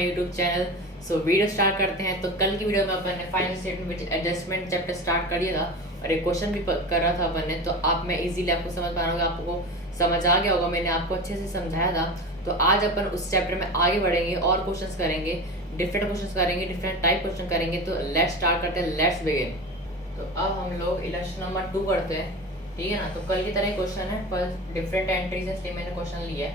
My YouTube channel. So video start करते हैं। तो कल की वीडियो में अपन ने final statement which adjustment chapter start कर दिया था और एक क्वेश्चन भी कर रहा था अपन ने। तो आप मैं इजीली आपको समझ पा रहा हूँ, आपको समझ आ गया होगा, मैंने आपको अच्छे से समझाया था। तो आज अपन उस चैप्टर में आगे बढ़ेंगे और क्वेश्चंस करेंगे, डिफरेंट क्वेश्चंस करेंगे, डिफरेंट टाइप क्वेश्चन करेंगे। तो लेट्स स्टार्ट करते हैं, लेट्स बिगिन। तो अब हम लोग इलेक्शन नंबर 2 करते हैं, ठीक है ना। तो कल की तरह क्वेश्चन है पर डिफरेंट एंट्रीज है, इसलिए मैंने क्वेश्चन लिया है।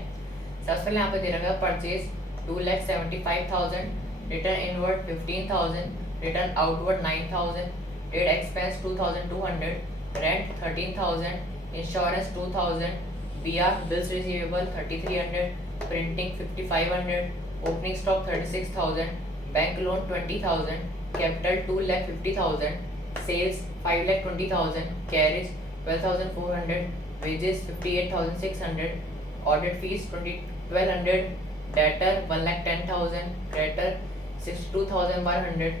सबसे पहले यहाँ पे दे रखा है purchase 2,75,000, return inward 15,000, return outward 9,000, trade expense 2,200, rent 13,000, insurance 2,000, BR bills receivable 3,300, printing 5,500, opening stock 36,000, bank loan 20,000, capital 2,50,000, sales 5,20,000, carriage 12,400, wages 58,600, audit fees 1,200, debtor 1,10,000, creditor 62,100,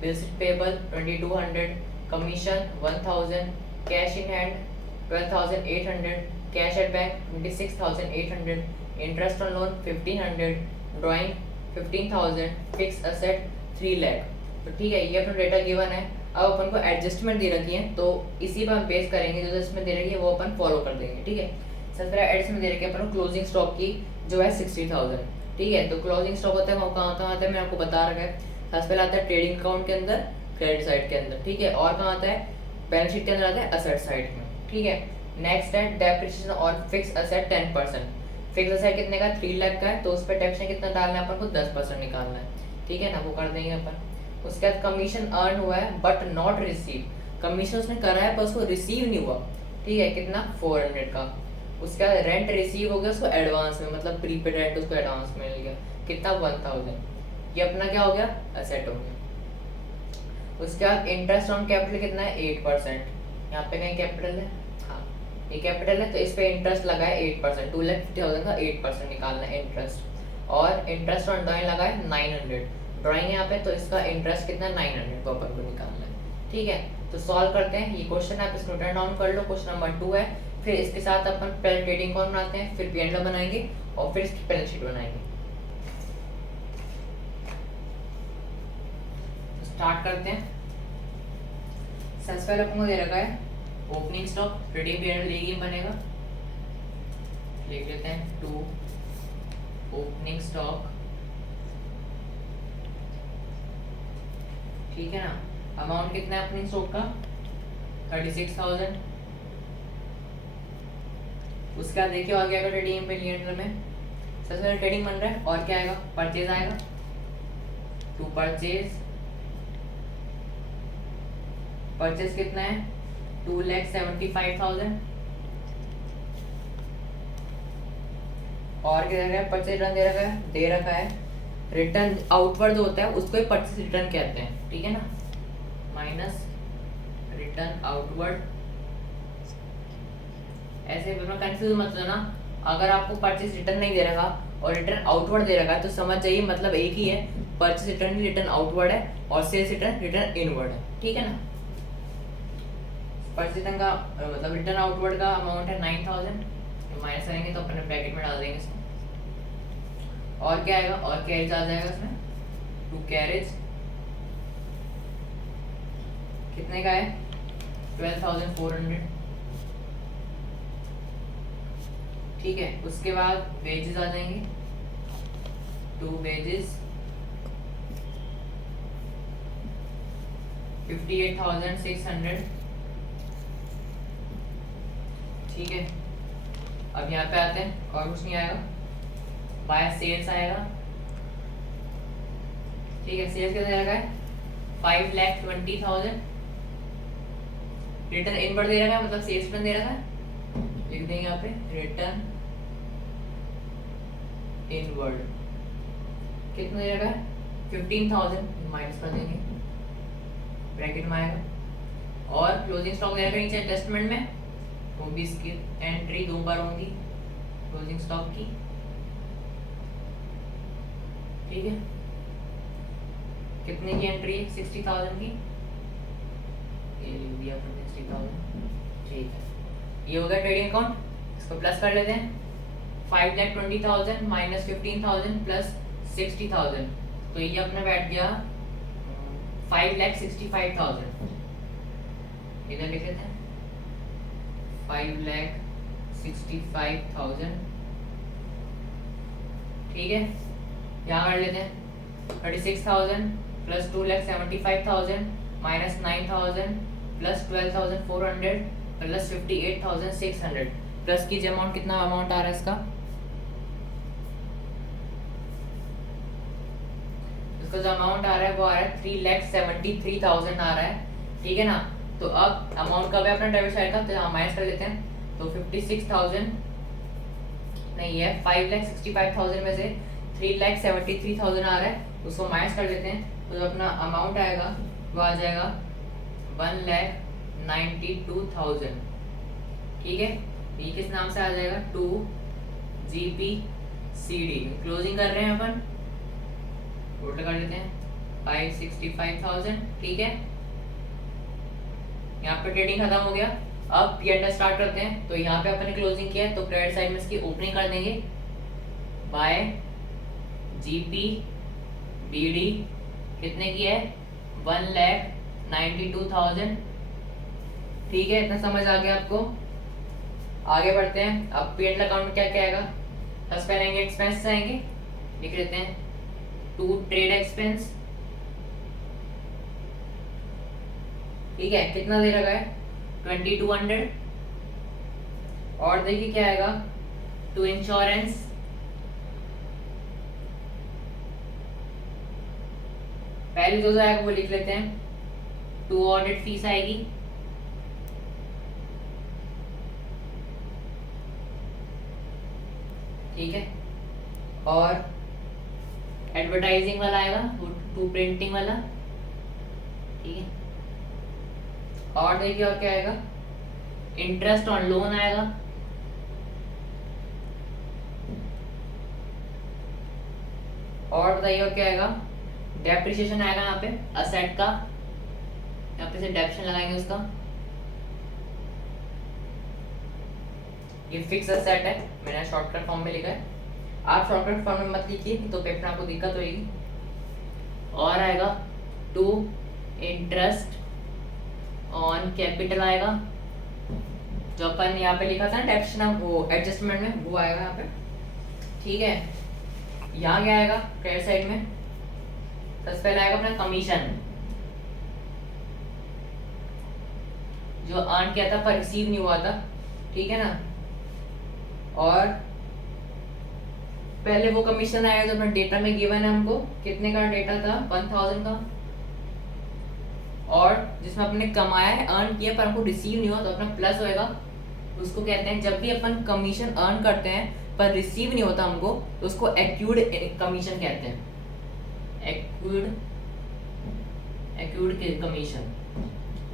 bills payable 2,200, commission 1,000, cash in hand 12,800, cash at bank 26,800, interest on loan 1,500, drawing 15,000, fix asset 3 lakh. तो ठीक है, ये अपना data given है। अब अपन को adjustment दे रखी है, तो इसी पर हम बेस करेंगे। जो एडजस्टमेंट दे रखी है वो अपन फॉलो कर देंगे, ठीक है। सबसे पहले एडजस्टमेंट दे रखी है अपन को क्लोजिंग स्टॉक की, जो है 60,000, ठीक है। तो क्लोजिंग स्टॉक होता है वो कहाँ कहाँ आता है, मैंने आपको बता रखा है। सबसे पहले आता है ट्रेडिंग अकाउंट के अंदर, क्रेडिट साइड के अंदर, ठीक है। और कहाँ आता है, बैलेंस शीट के अंदर आता है एसेट साइड में, ठीक है। नेक्स्ट है डेप्रिसिएशन और फिक्स एसेट 10%। फिक्स एसेट कितने का, 3 लाख का है, तो उस पर टैक्स कितना डालना है अपन को, 10% निकालना है, ठीक है ना। वो कर देंगे अपन। उसके बाद कमीशन अर्न हुआ है बट नॉट रिसीव, कमीशन उसने करा है पर उसको रिसीव नहीं हुआ, ठीक है। कितना, 400 का। उसके बाद रेंट रिसीव हो गया उसको एडवांस में, मतलब प्रीपेड रेंट उसको एडवांस में मिल गया, कितना, 1,000। ये अपना क्या हो गया, एसेट हो गया। उसके बाद इंटरेस्ट ऑन कैपिटल कितना है, 8%। यहाँ पे कहीं कैपिटल है, हाँ ये कैपिटल है, तो इस पे इंटरेस्ट लगा है 8%, 2,50,000 का 8% निकालना है इंटरेस्ट। और इंटरेस्ट ऑन ड्राइंग लगा है 900, ड्राइंग यहाँ पे, तो इसका इंटरेस्ट कितना, 900 को अपन को निकालना है, ठीक है। तो सॉल्व करते हैं ये क्वेश्चन, आप इसको नोट डाउन कर लो। क्वेश्चन नंबर 2 है। फिर इसके साथ अपन पहले ट्रेडिंग अकाउंट बनाते हैं, फिर P&L बनाएंगे और फिर इसकी बैलेंस शीट बनाएंगे। तो स्टार्ट करते हैं। सबसे पहले अपन को दे रखा है ओपनिंग स्टॉक, ट्रेडिंग P&L एक ही बनेगा, लिख लेते हैं 2 ओपनिंग स्टॉक, ठीक है ना। अमाउंट कितना है ओपनिंग स्टॉक का, 36,000। उसके बाद देखिए और क्या आएगा ट्रेडिंग P&L में। सबसे पहले ट्रेडिंग बन रहा है और क्या आएगा, परचेज आएगा, टू परचेज। परचेज कितना है, 2,75,000। और क्या दे रखा है, परचेज रिटर्न दे रखा है। रिटर्न आउटवर्ड होता है उसको ही परचेज रिटर्न कहते हैं, ठीक है ना, माइनस रिटर्न आउटवर्ड। ऐसे कंफ्यूज मत होना। अगर आपको परचेज रिटर्न नहीं दे रखा और रिटर्न आउटवर्ड दे रखा है तो समझ जाइए मतलब एक ही है, परचेज रिटर्न रिटर्न आउटवर्ड है और सेल्स रिटर्न इनवर्ड है, ठीक है ना। परचेज रिटर्न का मतलब रिटर्न आउटवर्ड का अमाउंट है 9,000, तो माइनस करेंगे तो अपने ब्रैकेट में डाल देंगे इसको। और क्या आएगा, और कैरेज आ जाएगा इसमें, टू कैरेज कितने का है, 12,400, ठीक है। उसके बाद वेजेस आ जाएंगे, टू वेजेस 58,600, ठीक है। अब यहाँ पे आते हैं और कुछ नहीं आएगा, बाय सेल्स आएगा, ठीक है। सेल्स कितना आएगा, 5,20,000। रिटर्न इनवर्ड दे रखा है मतलब सेल्स रिटर्न दे रखा है, लिख देंगे यहाँ पे रिटर्न इनवर्ड कितना दे रखा है, 15,000, माइनस कर देंगे, ब्रैकेट में आएगा। और क्लोजिंग स्टॉक दे रखा है नीचे एडजस्टमेंट में, वो भी इसकी एंट्री 2 बार होंगी क्लोजिंग स्टॉक की, ठीक है। कितने की एंट्री है, 60,000 की, ये लिख दिया अपन 60,000, ठीक है। ये हो गया ट्रेडिंग अकाउंट, इसको प्लस कर लेते हैं। 5,20,000 माइनस 15,000 प्लस 60,000, तो ये अपना बैठ गया 5,65,000। इधर लिख लेते हैं 5,65,000, ठीक है। यहाँ कर लेते हैं 36,000 plus 2,75,000 minus 9,000 plus 12,400 plus 58,600 plus कीजिए अमाउंट, कितना अमाउंट आ रहा है इसका, इसका जो अमाउंट आ रहा है वो आ रहा है 3,73,000 आ रहा है, ठीक है ना। तो अब अमाउंट का भी अपना डेबिट साइड का, तो यहाँ माइनस कर लेते हैं। तो 56,000 नहीं है, 5,65,000 में से 3,73,000 आ रहा है, उसको माइनस कर लेते हैं। तो जो अपना अमाउंट आएगा वो आ जाएगा 1,92,000, ठीक है। ये किस नाम से आ जाएगा, 2GPCD। क्लोजिंग कर रहे हैं अपन, टोटल कर लेते हैं 565,000, ठीक है। यहाँ पे ट्रेडिंग खत्म हो गया। अब P&L स्टार्ट करते हैं। तो यहाँ पे अपन ने क्लोजिंग किया है, तो क्रेडिट साइड में इसकी ओपनिंग कर देंगे बाय GPBD, कितने की है, 1,92,000, ठीक है। इतना समझ आ गया आपको। आगे बढ़ते हैं। अब P&L अकाउंट में क्या क्या आएगा, सबसे पहले आएंगे एक्सपेंस आएंगे, लिख लेते हैं 2 ट्रेड एक्सपेंस, ठीक है। कितना दे रखा है, 2,200। और देखिए क्या आएगा, 2 इंश्योरेंस, पहले जो आएगा वो लिख लेते हैं, 2 ऑडिट फीस आएगी, ठीक है। और एडवर्टाइजिंग वाला आएगा 2 प्रिंटिंग वाला, ठीक है। और देखिए और क्या आएगा, इंटरेस्ट ऑन लोन आएगा, और बताइए और क्या आएगा, डेप्रिसिएशन आएगा यहाँ पे असेट का, यहाँ पे से डेप्शन लगाएंगे उसका, ये फिक्स असेट है, मैंने शॉर्टकट फॉर्म में लिखा है, आप शॉर्टकट फॉर्म में मत लिखिए तो पेपर में आपको दिक्कत होगी। और आएगा 2 इंटरेस्ट ऑन कैपिटल आएगा, जो अपन यहाँ पे लिखा था ना डेप्शन, वो एडजस्टमेंट में वो आएगा यहाँ पे, ठीक है। यहाँ क्या आएगा क्रेडिट साइड में, सबसे पहले आएगा अपना कमीशन, जो अर्न किया था पर रिसीव नहीं हुआ था, ठीक है ना। और पहले वो कमीशन आएगा जो अपना डेटा में गिवन है हमको, कितने का डेटा था, 1,000 का, और जिसमें अपने कमाया है, अर्न किया पर हमको रिसीव नहीं हुआ, तो अपना प्लस होएगा। उसको कहते हैं, जब भी अपन कमीशन अर्न करते हैं पर रिसीव नहीं होता हमको, तो उसको एक्यूड कमीशन कहते हैं, एक्यूड कमीशन।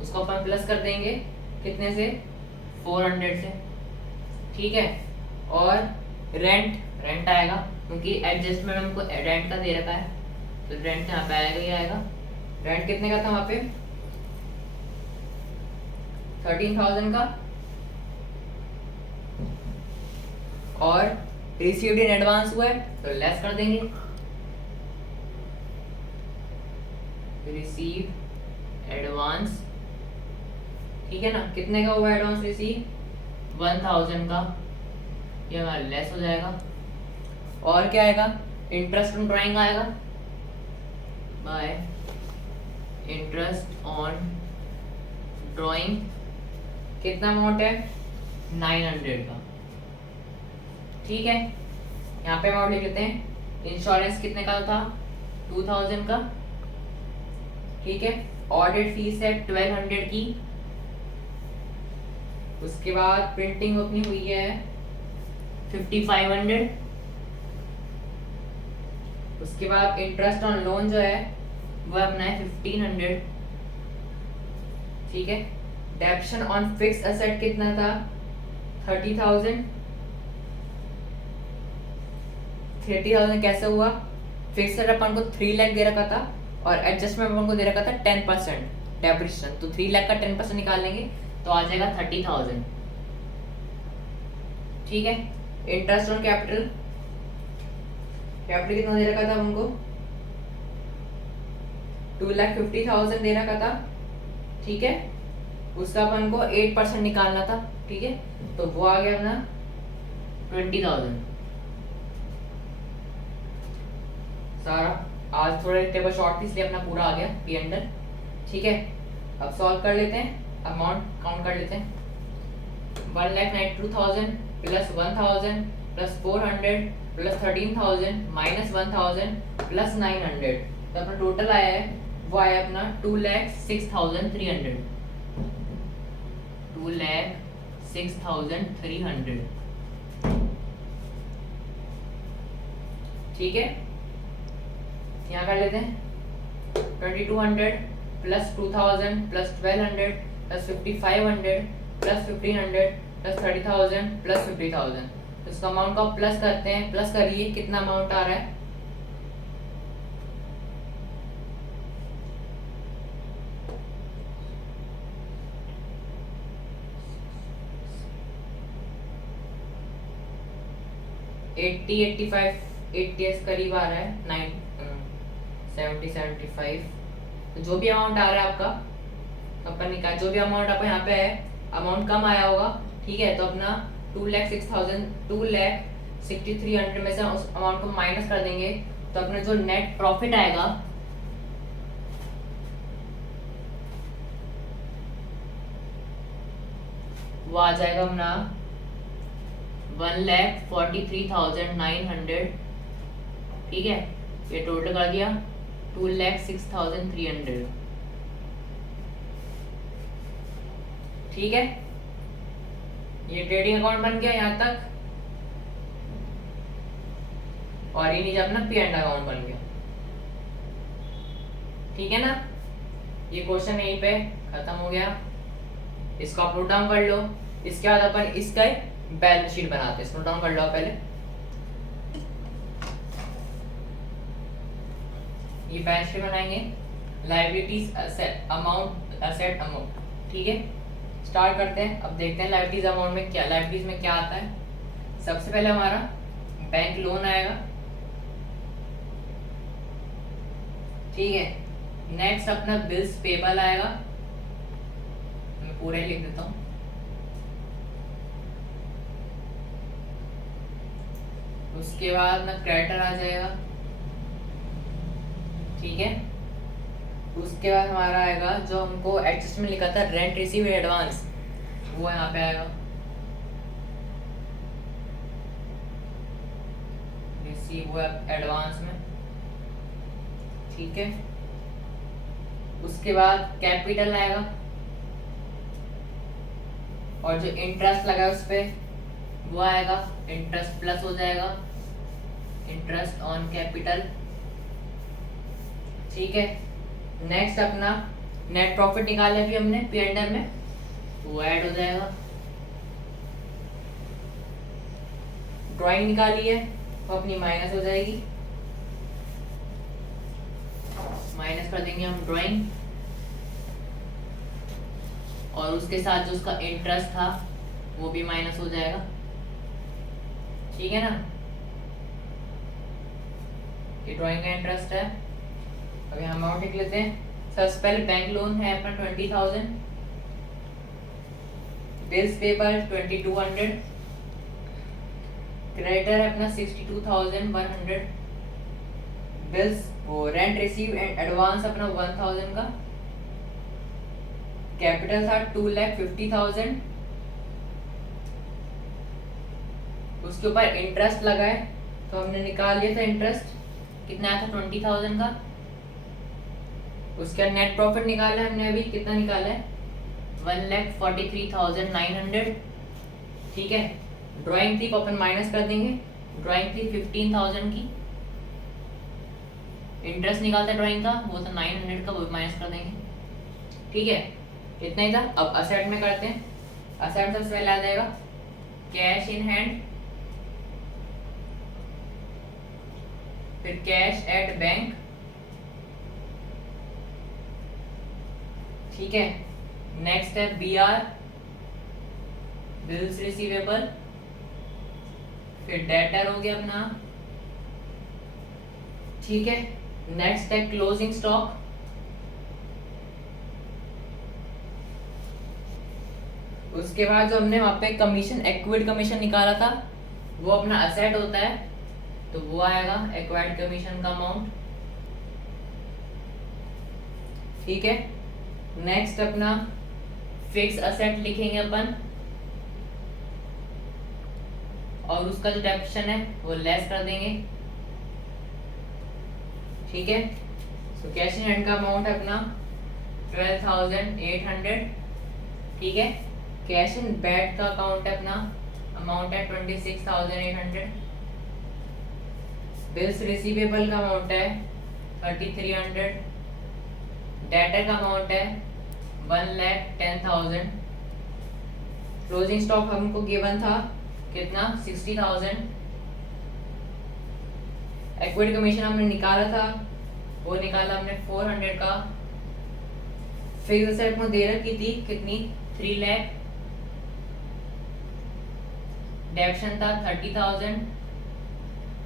उसको अपन प्लस कर देंगे कितने से, 400 से, ठीक है। और रेंट आएगा, क्योंकि एडजस्टमेंट हमको रेंट का दे रखा है, तो रेंट यहाँ पे आएगा, ये आएगा। रेंट कितने का था वहाँ पे, 13,000 का। और रिसीव्ड इन एडवांस हुआ है, तो लेस कर देंगे, रिसीव एडवांस, ठीक है ना। कितने का हुआ एडवांस रिसीव, 1,000 का, ये हमारा लेस हो जाएगा। और क्या आएगा, इंटरेस्ट ऑन ड्राइंग आएगा बाय इंटरेस्ट ऑन ड्राइंग, कितना अमाउंट है, 900 का, ठीक है। यहाँ पे अमाउंट लिख लेते हैं। इंश्योरेंस कितने का था, 2,000 का, ठीक है। ऑडिट फीस है 1,200 की। उसके बाद प्रिंटिंग अपनी हुई है 5,500। उसके बाद इंटरेस्ट ऑन लोन जो है वो अपना है 1,500, ठीक है। डेप्शन ऑन फिक्स एसेट कितना था, 30,000। 30,000 कैसे हुआ, फिक्स एसेट अपन को 3 लाख दे रखा था, और एडजस्टमेंट अपन को दे रखा था 10% डेप्रिसिएशन, तो 3 लाख का 10% निकाल लेंगे तो आ जाएगा 30,000, ठीक है। इंटरेस्ट ऑन कैपिटल कैपिटल कितना दे रखा था उनको, 2,50,000 दे रखा था, ठीक है। उसका अपन को 8% निकालना था, ठीक है। तो वो आ गया अपना 20,000 सारा। आज थोड़े टेबल शॉर्ट थी इसलिए अपना पूरा आ गया पी एंड एल, ठीक है। अब सॉल्व कर लेते हैं, अमाउंट काउंट कर लेते हैं। 1,92,000 plus 1,000 plus 400 plus 13,000 minus 1,000 plus 900, तो अपना टोटल आया है, वो आया अपना 2,06,300, 2,06,300, ठीक है। यहाँ कर लेते हैं 2,200 plus 2,000 plus 1,200 plus 5,500 plus 1,500 plus 30,000 plus 50,000, तो इसका अमाउंट को प्लस करते हैं। प्लस करिए, कितना अमाउंट आ रहा है, एट्टी 85 80 करीब आ रहा है, 70 75। तो जो भी अमाउंट आ रहा है आपका कंपनी का, जो भी अमाउंट आपको यहाँ पे है, अमाउंट कम आया होगा, ठीक है। तो अपना 2,06,300 में से उस अमाउंट को माइनस कर देंगे, तो अपना जो नेट प्रॉफिट आएगा वो आ जाएगा अपना 1,43,900, ठीक है। ये टोटल कर दिया 2,06,300, ठीक है। ये ट्रेडिंग अकाउंट बन गया यहाँ तक, और ये नीचे अपना पी एंड अकाउंट बन गया, ठीक है ना। ये क्वेश्चन यहीं पे खत्म हो गया, इसको आप नोट डाउन कर लो। इसके बाद अपन इसका बैलेंस शीट बनाते हैं, नोट डाउन कर लो आप पहले। ये बैलेंस शीट बनाएंगे, लायबिलिटीज अमाउंट एसेट अमाउंट, ठीक है। स्टार्ट करते हैं। अब देखते हैं लायबिलिटीज अमाउंट में क्या, लायबिलिटीज में क्या आता है। सबसे पहले हमारा बैंक लोन आएगा, ठीक है। नेक्स्ट अपना बिल्स पेबल आएगा, मैं पूरा ही लिख देता हूँ। उसके बाद ना क्रेडिटर आ जाएगा, ठीक है। उसके बाद हमारा आएगा जो हमको एडजस्टमेंट लिखा था, रेंट रिसीव एडवांस, वो यहाँ पे आएगा, रिसीव वो एडवांस में, ठीक है। उसके बाद कैपिटल आएगा, और जो इंटरेस्ट लगा है उस पे वो आएगा, इंटरेस्ट प्लस हो जाएगा, इंटरेस्ट ऑन कैपिटल, ठीक है। नेक्स्ट अपना नेट प्रॉफिट निकाला अभी हमने पी एंड एल में, वो ऐड हो जाएगा। ड्राइंग निकाली है वो अपनी माइनस हो जाएगी, माइनस कर देंगे हम ड्राइंग, और उसके साथ जो उसका इंटरेस्ट था वो भी माइनस हो जाएगा, ठीक है ना। ये ड्राइंग का इंटरेस्ट है। अब यहाँ अमाउंट लिख लेते हैं। सबसे पहले बैंक लोन है अपना 20,000, बिल्स पेपर 2,200, क्रेडिटर है अपना 62,100, बिल्स वो रेंट रिसीव एंड एडवांस अपना 1,000 का, कैपिटल था 2,50,000, उसके ऊपर इंटरेस्ट लगा है तो हमने निकाल लिया था इंटरेस्ट, कितना आया था 20,000 का। उसका नेट प्रॉफिट निकाला है हमने, अभी कितना निकाला है 1,43,900, ठीक है। ड्राइंग थी तो अपन माइनस कर देंगे, ड्राइंग थी 15,000 की, इंटरेस्ट निकालता है ड्राइंग का वो था 900 का, वो माइनस कर देंगे, ठीक है। इतना ही था। अब असेट में करते हैं। असेट सबसे पहले आ जाएगा कैश इन हैंड, फिर कैश एट बैंक, ठीक है। नेक्स्ट है BR बिल्स रिसीवेबल, फिर डेटर हो गया अपना, ठीक है, नेक्स्ट है क्लोजिंग स्टॉक। उसके बाद जो हमने वहां पे कमीशन, एक्वायर्ड कमीशन निकाला था, वो अपना असेट होता है, तो वो आएगा एक्वायर्ड कमीशन का अमाउंट। ठीक है, नेक्स्ट अपना फिक्स असेट लिखेंगे अपन, और उसका जो डेप्शन है वो लेस कर देंगे। ठीक है, सो कैश इन हैंड का अमाउंट है अपना 12,800। ठीक है, कैश इन बैंक का अकाउंट है अपना, अमाउंट है 26,800। बिल्स रिसीवेबल का अमाउंट है 3,300। डेटर का अमाउंट है 1,10,000। क्लोजिंग स्टॉक हमको गिवन था कितना, 60,000। एक्वायर्ड कमीशन हमने निकाला था, वो निकाला हमने 400 का। फिक्स असेट में दे रखी थी कितनी, 3 लाख। डेप्शन था 30,000,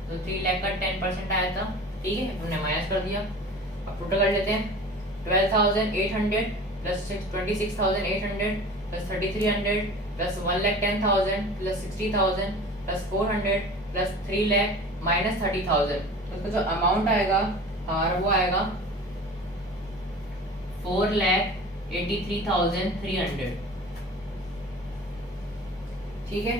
तो 3 लाख का 10% आया था। ठीक है, हमने माइनस कर दिया। अब टोटल कर लेते हैं, 12,800 plus 26,800 plus 3,300 plus 1,10,000 plus 60,000 plus 400 plus 3 lakh minus 30,000। उसका जो अमाउंट आएगा और वो आएगा 4,83,300। ठीक है,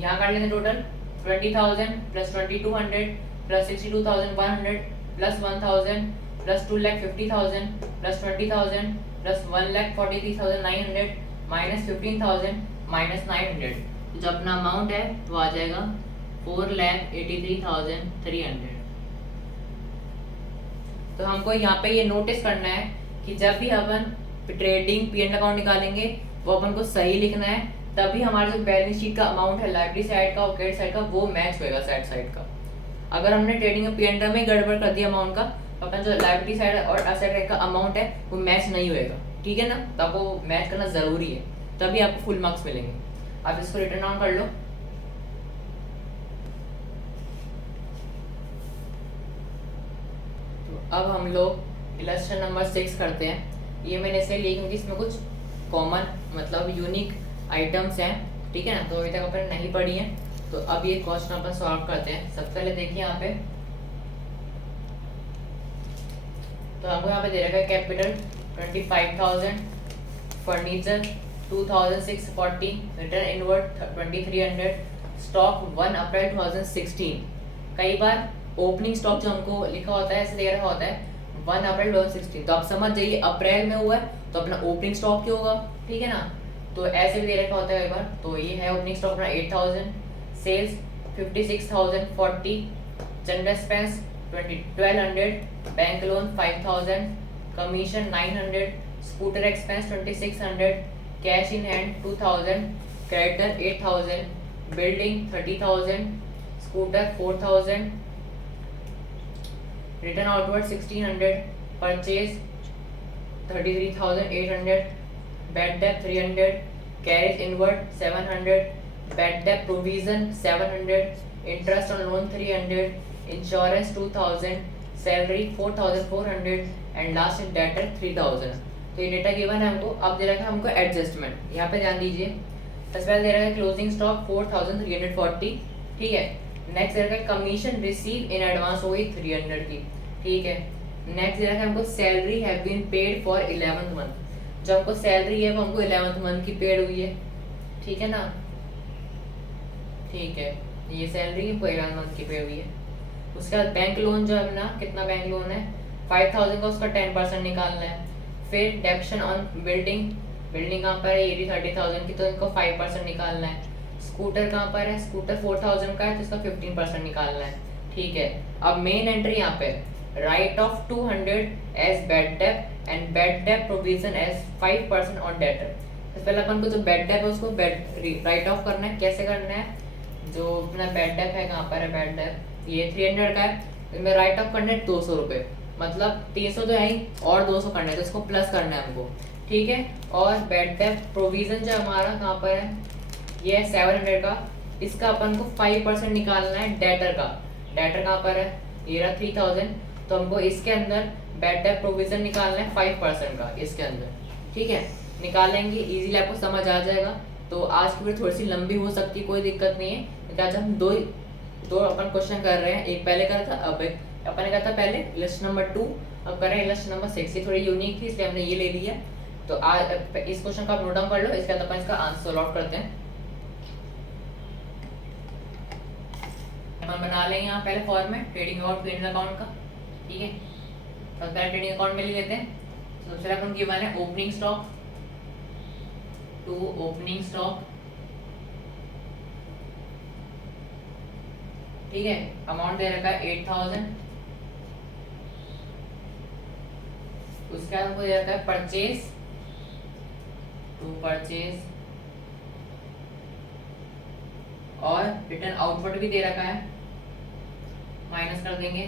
यहाँ कर लेते हैं total, 20,000 plus 2,200 plus 62,100 plus 1,000 plus 2,50,000 plus 20,000 plus 1,43,900 minus 15,000 minus 900। तो जो अपना अमाउंट है वो आ जाएगा 4,83,300। तो हमको यहाँ पे ये नोटिस करना है कि जब भी अपन ट्रेडिंग पी एंड अकाउंट निकालेंगे वो अपन को सही लिखना है, तभी हमारा जो बैलेंस शीट का अमाउंट है लायबिलिटी साइड का और क्रेडिट साइड का वो मैच होएगा सेट साइड का। अगर हमने ट्रेडिंग पी एंड में गड़बड़ कर दिया अमाउंट का, तो अपन जो लायबिलिटी साइड और असेट साइड का अमाउंट है वो मैच नहीं होएगा। ठीक है ना, तो आपको मैच करना जरूरी है, तभी आपको फुल मार्क्स मिलेंगे। आप इसको रिटर्न डाउन कर लो। तो अब हम लोग इलस्ट्रेशन नंबर 6 करते हैं। ये मैंने इसलिए लिया क्योंकि इसमें कुछ कॉमन मतलब यूनिक आइटम्स हैं। ठीक है ना, तो अभी तक अपन नहीं पढ़ी है, तो अब ये क्वेश्चन अपन सॉल्व करते हैं। सबसे पहले देखिए यहाँ पे, तो हमको यहाँ पे दे रखा है capital 25,000, furniture 2,640, return inward 2,300, stock 1 अप्रैल 2016। कई बार ओपनिंग स्टॉक जो हमको लिखा होता है ऐसे दे रखा होता है 1 अप्रैल 2016, तो आप समझ जाइए अप्रैल में हुआ है तो अपना ओपनिंग स्टॉक क्यों होगा। ठीक है ना, तो ऐसे भी दे रखा होता है कई बार। तो ये है ओपनिंग स्टॉक अपना 8,000, sales 56,040, general expense 1,200, bank loan 5,000, commission 900, scooter expense 2,600, cash in hand 2,000, creditor 8,000, building 30,000, scooter 4,000, return outward 1,600, purchase 33,800, bad debt 300, carriage inward 700, bad debt provision 700, interest on loan 300, insurance 2,000, salary 4,400 and last in debtor 3,000। तो ये data given है हमको। अब दे रखा है हमको adjustment, यहाँ पे ध्यान दीजिए। सबसे पहले दे रखा है क्लोजिंग स्टॉक 4,340। ठीक है, नेक्स्ट दे रखा है कमीशन रिसीव इन एडवांस हो गई 300 की। ठीक है, नेक्स्ट दे रखा है हमको salary have been paid for 11th month, जो हमको सैलरी है वो हमको 11th मंथ की पेड हुई है। ठीक है ना, ठीक है, ये सैलरी हमको 11th मंथ की पेड हुई है। उसके बाद बैंक लोन जो है अपना, कितना बैंक लोन है 5,000 का, उसका 10% निकालना है। फिर डेप्शन ऑन बिल्डिंग, बिल्डिंग कहाँ पर है, ये भी 30,000 की, तो इनको 5% निकालना है। स्कूटर कहाँ पर है, स्कूटर 4,000 का है, तो इसका 15% निकालना है। ठीक है, अब मेन एंट्री यहाँ पे write off 200 as bad debt and bad debt provision as 5% on debtor. तो पहले अपन को जो बैड डेट है उसको राइट ऑफ करना है। कैसे करना है, जो अपना बैड डेट है, कहाँ पर है बैड डेट, ये 300 का है, इसमें राइट ऑफ करना है 200 रुपये, मतलब 300 तो है ही और 200 करना है, तो इसको प्लस करना है हमको। ठीक है, और बैड डेट प्रोविजन जो हमारा कहाँ पर है, ये है 700 का, इसका अपन को 5% निकालना है डेटर का। डेटर कहाँ पर है, ये रहा 3000। तो हमको इसके अंदर बैड डेट प्रोविजन निकालना है 5% का इसके अंदर, ठीक है। निकालेंगे, इजीली आपको समझ आ जाएगा। तो आज की वीडियो थोड़ी सी लंबी हो सकती है, कोई दिक्कत नहीं है, क्योंकि आज हम दो अपन क्वेश्चन कर रहे हैं। एक पहले करा था, अब अपन ने कहा था पहले इलस्ट्रेशन नंबर 2, अब कर रहे हैं इलस्ट्रेशन नंबर 6। ये थोड़ी यूनिक थी इसलिए हमने ये ले लिया। तो आज इस क्वेश्चन का आप नोट डाउन कर लो, इसके बाद अपन इसका आंसर सॉल्व आउट करते हैं। अपन बना लेंगे यहाँ पहले फॉर्मेट ट्रेडिंग अकाउंट पेन अकाउंट का, ठीक है। सबसे पहले ट्रेडिंग अकाउंट में ले लेते हैं। तो सबसे पहले अपन गिवन है opening stock to opening stock, ठीक है। अमाउंट दे रखा है 8000। उसके बाद हमको दे रखा है परचेज टू परचेज, और रिटर्न आउटपुट भी दे रखा है, माइनस कर देंगे।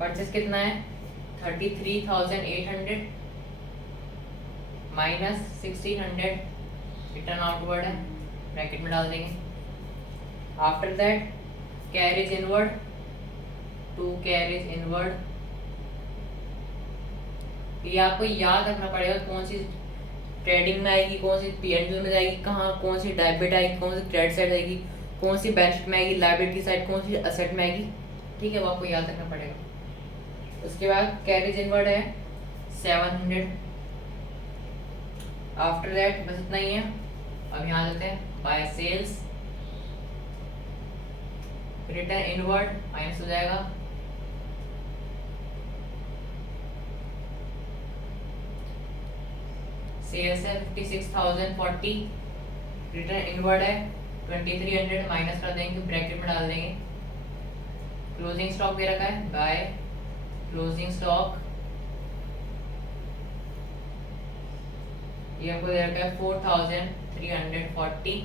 परचेज कितना है 33,800 माइनस 1600, रिटर्न आउटवर्ड है, ब्रैकेट में डाल देंगे। After that carriage inward to carriage inward, ये आपको याद रखना पड़ेगा कौन सी ट्रेडिंग में आएगी, कौन सी पीएनएल में जाएगी, कहाँ कौन सी डेबिट आएगी, कौन सी क्रेडिट साइड आएगी, कौन सी बैलेंस शीट में आएगी, लायबिलिटी साइड कौन सी असेट में आएगी, ठीक है। वो आपको याद रखना पड़ेगा। उसके बाद कैरेज इनवर्ड है 700। आफ्टर दैट बस इतना ही है। अब यहाँ जाते हैं by sales, return inward minus हो जाएगा, सेल्स है 56,040, रिटर्न इनवर्ड है 2300, माइनस कर देंगे, ब्रैकेट में डाल देंगे। क्लोजिंग स्टॉक दे रखा है बाय क्लोजिंग स्टॉक, ये हमको दे रखा है 4340,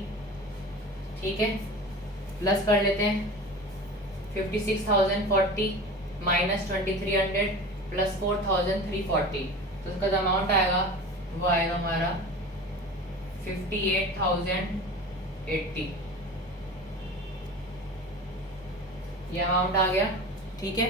ठीक है। प्लस कर लेते हैं 56,040 माइनस 2300 प्लस 4340, तो उसका जो अमाउंट आएगा वो आएगा हमारा 58,080, ये अमाउंट आ गया, ठीक है।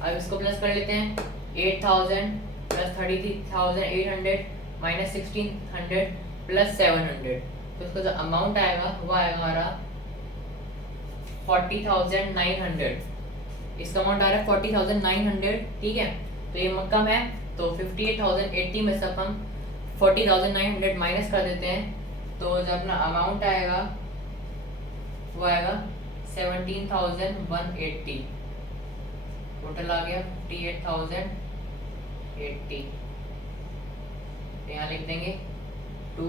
अब इसको प्लस कर लेते हैं 8,000 प्लस 33,800 माइनस 1,600 प्लस 700, तो इसका जो अमाउंट आएगा वो आएगा हमारा 40,900। इसका अमाउंट आ रहा है 40,900, ठीक है। तो ये कम है, तो 58,080 में से हम 40,900 माइनस कर देते हैं, तो जो अपना अमाउंट आएगा वो आएगा 17,180, टोटल आ गया 58,080। यहाँ लिख देंगे to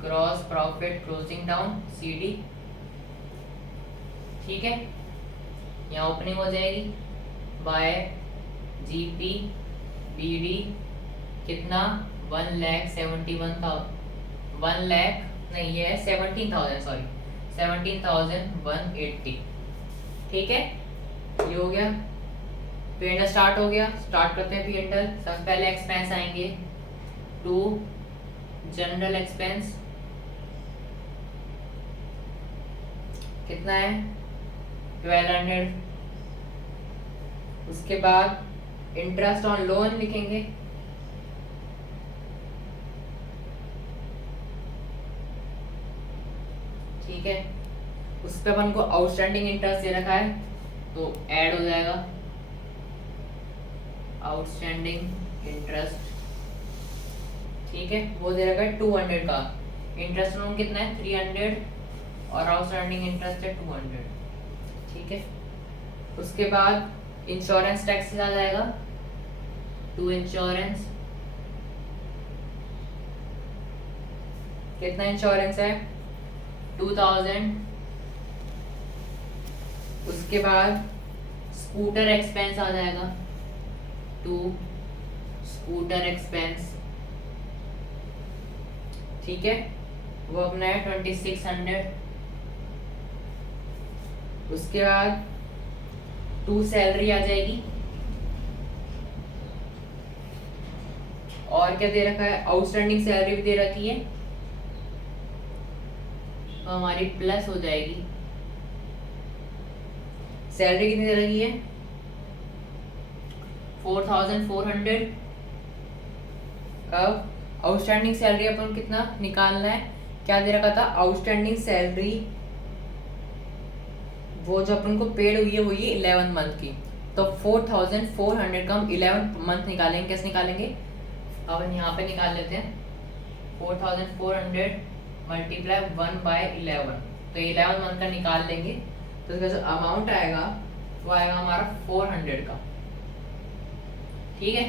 gross profit closing down CD, ठीक है। यहाँ ओपनिंग हो जाएगी बाय GP BD कितना 1,71,000, 1 लाख नहीं, ये है 17,000, सॉरी 17,180, ठीक है। ये हो गया, P&L स्टार्ट हो गया। स्टार्ट करते हैं P&L। सबसे पहले एक्सपेंस आएंगे टू जनरल एक्सपेंस, कितना है 1200। उसके बाद इंटरेस्ट ऑन लोन लिखेंगे, ठीक है। उस पर अपन को आउटस्टैंडिंग इंटरेस्ट दे रखा है, तो ऐड हो जाएगा आउटस्टैंडिंग इंटरेस्ट, ठीक है। वो दे रखा है 200 का, इंटरेस्ट लोन कितना है 300 और आउटस्टैंडिंग इंटरेस्ट है 200, ठीक है। उसके बाद इंश्योरेंस टैक्स आ जाएगा टू इंश्योरेंस, कितना इंश्योरेंस है 2000। उसके बाद स्कूटर एक्सपेंस आ जाएगा टू स्कूटर एक्सपेंस, ठीक है। वो अपना है 2600। उसके बाद टू सैलरी आ जाएगी, और क्या दे रखा है आउटस्टैंडिंग सैलरी भी दे रखी है तो हमारी प्लस हो जाएगी। सैलरी कितनी तरह की है? 4400। अब आउटस्टैंडिंग सैलरी अपन कितना निकालना है, क्या दे रखा था? आउटस्टैंडिंग सैलरी वो जो अपन को पेड हुई है वो ये 11 मंथ की, तो 4400 का हम 11 मंथ निकालेंगे। कैसे निकालेंगे? अब यहाँ पे निकाल लेते हैं। 4400 मल्टीप्लाई 1/11, तो 11 मंथ का निकाल लेंगे, तो इसका जो अमाउंट आएगा वो आएगा हमारा 400 का। ठीक है,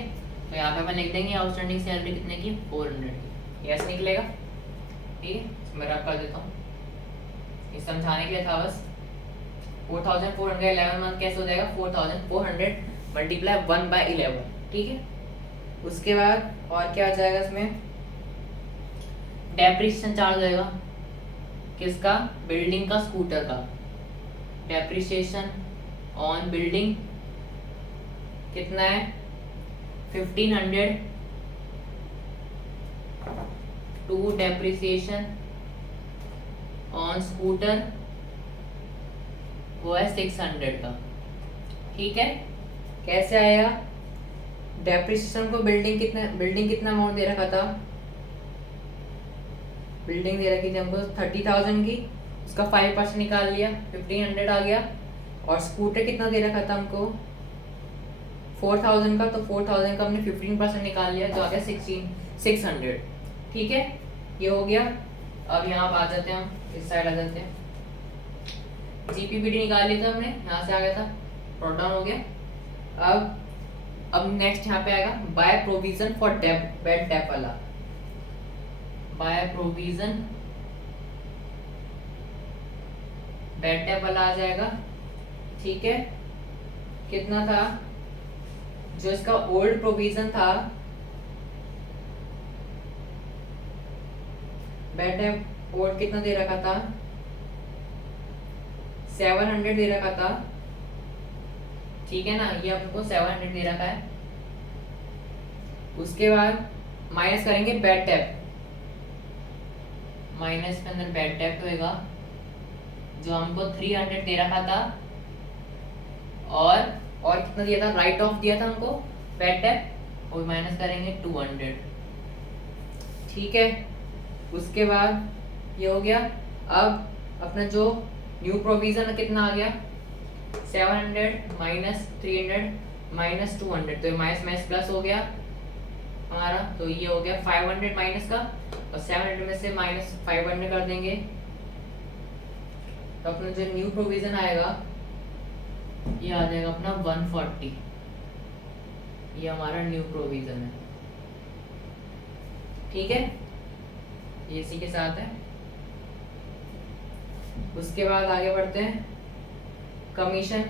तो यहाँ पे अपन लिख देंगे आउटस्टैंडिंग सैलरी कितने की? 400 की। यस निकलेगा। ठीक है, मैं रब कर देता हूँ, ये समझाने के लिए था बस। 4400 11 मंथ कैसे हो जाएगा? 4400 मल्टीप्लाई 1/11। ठीक है, उसके बाद और क्या आ जाएगा इसमें? डेप्रिसिएशन चार्ज हो जाएगा। किसका? बिल्डिंग का, स्कूटर का। डेप्रिसिएशन ऑन बिल्डिंग कितना है? 1500 टू डेप्रिसिएशन ऑन स्कूटर वो है 600 का। ठीक है, कैसे आएगा? डेप्रिसिएशन को बिल्डिंग कितना अमाउंट दे रखा था? बिल्डिंग दे रखी थी हमको 30,000 की, उसका 5% निकाल लिया, 1500 आ गया। और स्कूटर कितना दे रखा था हमको? 4000 का, तो 4000 का हमने 15% निकाल लिया, जो आ गया 600। ठीक है, ये हो गया। अब यहाँ आ जाते हैं, हम इस साइड आ जाते हैं। जीपीपीडी निकाल लिया था हमने, यहाँ से आ गया था, ब्रॉट डाउन हो गया। अब नेक्स्ट यहाँ पे आएगा by provision for bad debt वाला। बाय प्रोविजन बैड डेट वाला आ जाएगा। ठीक है, कितना था? जो इसका ओल्ड प्रोविजन था, बैड डेट ओल्ड कितना दे रखा था? 700 दे रखा था। ठीक है ना, ये आपको 700 दे रखा है। उसके बाद माइनस करेंगे बैड डेट, माइनस के अंदर बैड डेट होएगा, जो हमको 300 दे रखा था। और कितना दिया था? राइट ऑफ दिया था हमको बैड डेट, और माइनस करेंगे 200। ठीक है, उसके बाद ये हो गया। अब अपना जो न्यू प्रोविजन कितना आ गया? 700 माइनस 300 माइनस 200, तो माइनस माइनस प्लस हो गया हमारा, तो ये हो गया 500 माइनस का, और 700 में से माइनस 500 कर देंगे, तो अपना जो न्यू प्रोविजन आएगा ये आ जाएगा अपना 140। ये हमारा न्यू प्रोविजन है। ठीक है, ये इसी के साथ है। उसके बाद आगे बढ़ते हैं। कमीशन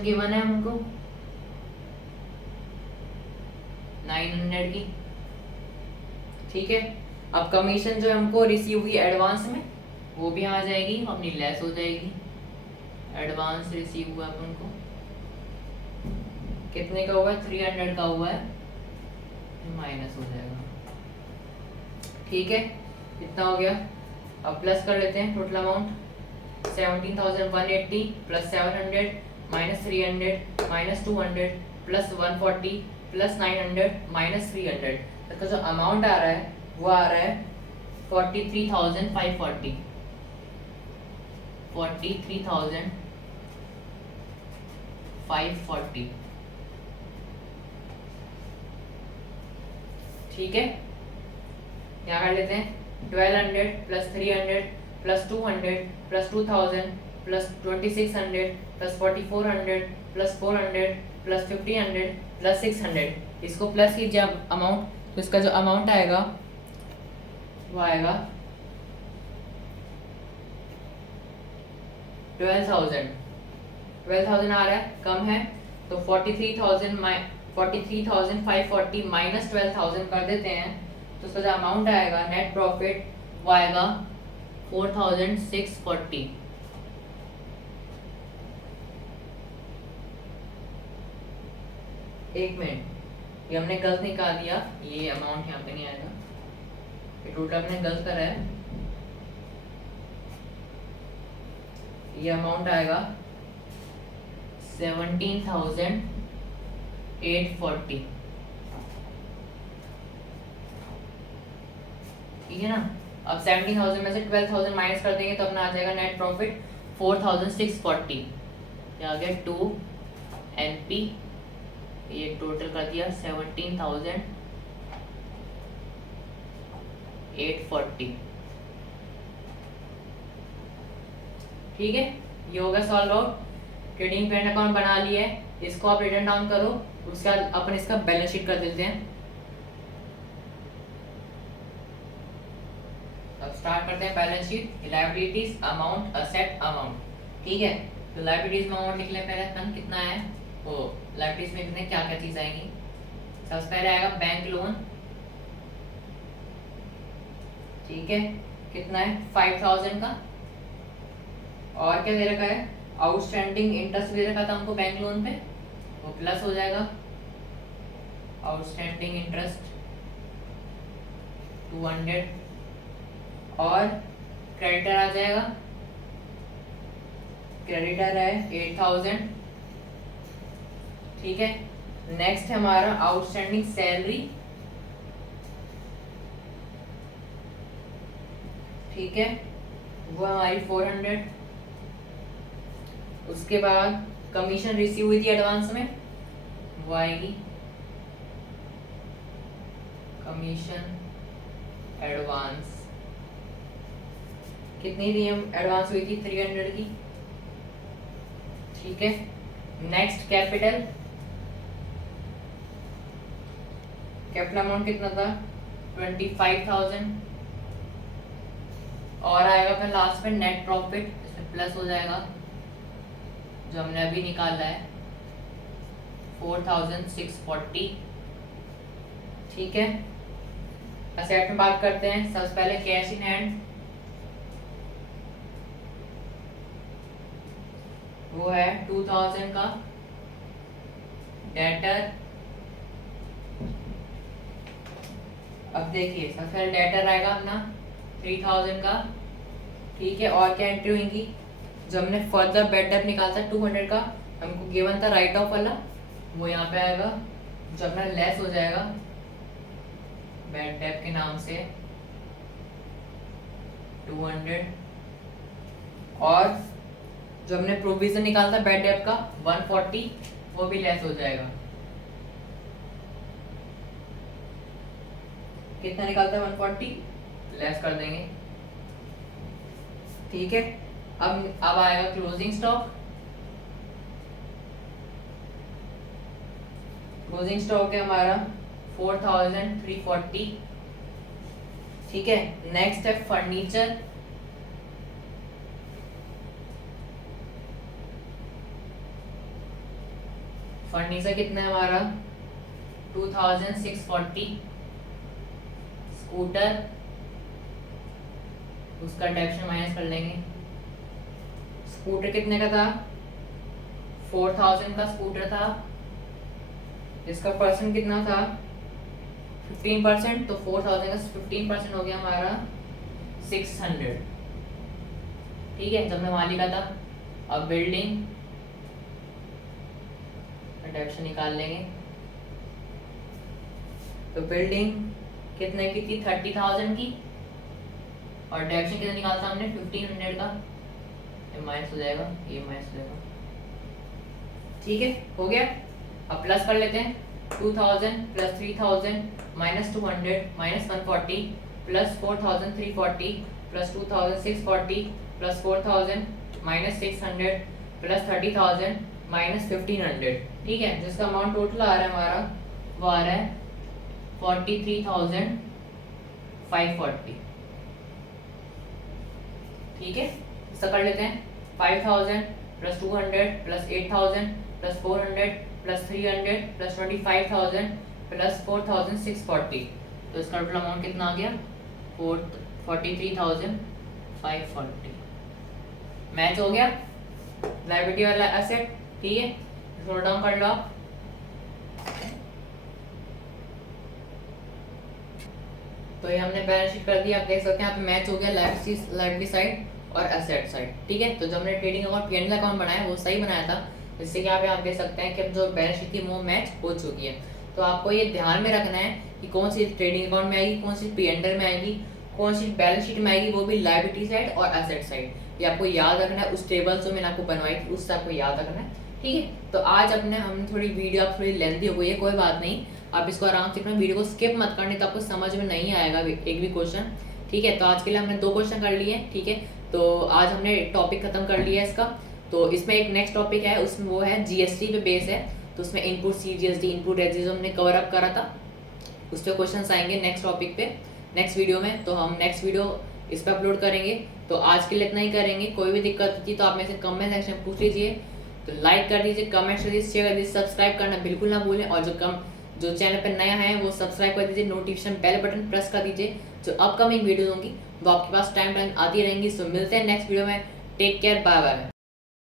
गिवन है हमको 900 की। ठीक है, अब कमीशन जो हमको रिसीव हुई एडवांस में, वो भी आ जाएगी, अपनी लेस हो जाएगी। एडवांस रिसीव हुआ अपन को कितने का हुआ है? 300 का हुआ है, माइनस हो जाएगा। ठीक है, इतना हो गया। अब प्लस कर लेते हैं total amount. 17,180 plus 700 minus 300 minus 200 plus 140 plus 900 minus 300, इसका जो अमाउंट आ रहा है वो आ रहा है 43,540। 43,540। ठीक है, यहाँ कर लेते हैं 1200 plus 300 plus 200 plus 2000 plus 2600 plus 4400 plus 400 plus 1500 plus 600। इसको प्लस कीजिए अब अमाउंट, तो इसका जो अमाउंट आएगा वो आएगा 12,000 आ रहा है, कम है, तो 43,540 माइनस 12,000 कर देते हैं, तो उसका जो अमाउंट आएगा नेट प्रॉफिट वो आएगा 4,640। एक मिनट, ये हमने गलत निकाल दिया, ये अमाउंट यहाँ पे नहीं आएगा, ये टोटल हमने गलत करा है। ये अमाउंट आएगा 17,840, ठीक है ना। अब 17,000 में से 12,000 माइनस कर देंगे तो अपना आ जाएगा नेट प्रॉफिट 4,640। ये आ गया 2 NP, ये टोटल कर दिया 17,840, ठीक है। ये होगा solve out. Trading parent account बना लिया है, इसको आप रिटर्न डाउन करो, उसके बाद अपन इसका बैलेंस शीट कर देते हैं। अब स्टार्ट करते हैं balance sheet. Liabilities amount, asset amount, ठीक है। तो लायबिलिटीज में अमाउंट लिख लें पहले अपन, कितना है वो लायबिलिटीज में कितने क्या क्या चीज आएंगी। सबसे पहले आएगा बैंक लोन, ठीक है, कितना है 5,000 का। और क्या दे रखा है, आउटस्टैंडिंग इंटरेस्ट दे रखा था हमको बैंक लोन पे, वो प्लस हो जाएगा। आउटस्टैंडिंग इंटरेस्ट 200 और क्रेडिटर आ जाएगा, क्रेडिटर है 8,000, ठीक है। नेक्स्ट है हमारा आउटस्टैंडिंग सैलरी, ठीक है, वो हमारी 400। उसके बाद कमीशन रिसीव हुई थी एडवांस में, वो आएगी कमीशन एडवांस, कितनी थी हम एडवांस हुई थी 300 की, ठीक है। नेक्स्ट कैपिटल, कैपिटल अमाउंट कितना था 25,000। और आएगा फिर लास्ट में नेट प्रॉफिट, इसमें प्लस हो जाएगा जो हमने अभी निकाला है 4,640, ठीक है। असेट में बात करते हैं, सबसे पहले कैश इन हैंड, वो है 2,000 का। डेटर, अब देखिए सबसे पहले डेटर आएगा अपना 3,000 का, ठीक है। और क्या एंट्री होंगी, जो हमने फर्दर बैड डेट निकाला था 200 का, हमको गिवन था राइट ऑफ वाला, वो यहाँ पे आएगा, जो अपना लेस हो जाएगा बैड डेट के नाम से 200। और जो हमने प्रोविजन निकाला था बैड डेट का 140, वो भी लेस हो जाएगा। कितना निकालता है 140, लेस कर देंगे, ठीक है। अब आएगा क्लोजिंग स्टॉक, क्लोजिंग स्टॉक है हमारा 4,340, ठीक है। नेक्स्ट है फर्नीचर, फर्नीचर कितना है हमारा 2,640। स्कूटर, उसका डेप्शन माइनस कर लेंगे। स्कूटर कितने का था 4,000 का स्कूटर था, इसका परसेंट कितना था 15%, तो 4,000 का 15% हो गया हमारा 600, ठीक है, जब मैं मालिक का था। अब बिल्डिंग डेप्शन निकाल लेंगे, तो बिल्डिंग कितने की थी 30,000 की, और डेप्शन कितना निकालता हमने 1,500 का, ये माइनस हो जाएगा, ये माइनस हो जाएगा, ठीक है, हो गया। अब प्लस कर लेते हैं 2,000 plus 3,000 minus 200 minus 140 plus 4,340 plus 2,640 plus 4,000 minus 600 plus 30,000 minus 1,500, ठीक है, जिसका अमाउंट टोटल आ रहा है हमारा, वो आ रहा है 43,540, ठीक है। इसका कर लेते हैं 5,000 plus 200 plus 8,000 plus 400 plus 300 plus 25,000 plus 4,640, तो इसका टोटल अमाउंट कितना आ गया 43,540। मैच हो गया लायबिलिटी वाला एसेट, ठीक है, नोट डाउन कर लो आप। तो ये हमने बैलेंस शीट कर दिया, आप देख सकते हैं यहाँ पे मैच हो गया लायबिलिटी साइड और एसेट साइड। ठीक है, तो जो हमने trading account P and L account बनाया वो सही बनाया था, जिससे कि आप देख सकते हैं कि अब जो बैलेंस शीट थी वो मैच हो चुकी है। तो आपको ये ध्यान में रखना है कि कौन सी ट्रेडिंग अकाउंट में आएगी, कौन सी पी एंड एल में आएगी, कौन सी बैलेंस शीट में आएगी, वो भी लायबिलिटी साइड और एसेट साइड। ये आपको याद रखना है, उस टेबल जो मैंने आपको बनवाई थी उससे आपको याद रखना है। ठीक है, तो आज हम थोड़ी वीडियो आप थोड़ी लेंथी हो गई है, कोई बात नहीं, आप इसको आराम से अपना वीडियो को स्किप मत करने, तो आपको समझ में नहीं आएगा एक भी क्वेश्चन। ठीक है, तो आज के लिए हमने 2 क्वेश्चन कर लिए हैं। ठीक है, तो आज हमने टॉपिक खत्म कर लिया है इसका। तो इसमें एक नेक्स्ट टॉपिक है, उसमें वो है जीएसटी पे बेस है, तो उसमें इनपुट सीजीएसटी, इनपुट एग्जिट हमने कवर अप करा था, उस पर क्वेश्चन आएंगे नेक्स्ट टॉपिक पे नेक्स्ट वीडियो में। तो हम नेक्स्ट वीडियो इस पर अपलोड करेंगे। तो आज के लिए इतना ही करेंगे, कोई भी दिक्कत होती तो आप मेरे से कमेंट सेक्शन में पूछ लीजिए। तो लाइक कर दीजिए, कमेंट कर दीजिए, शेयर कर दीजिए, सब्सक्राइब करना बिल्कुल ना भूलें, और जो चैनल पर नया है वो सब्सक्राइब कर दीजिए, नोटिफिकेशन बेल बटन प्रेस कर दीजिए, जो अपकमिंग वीडियो होंगी वो आपके पास टाइम आती रहेंगी। सो मिलते हैं नेक्स्ट वीडियो में, टेक केयर, बाय बाय।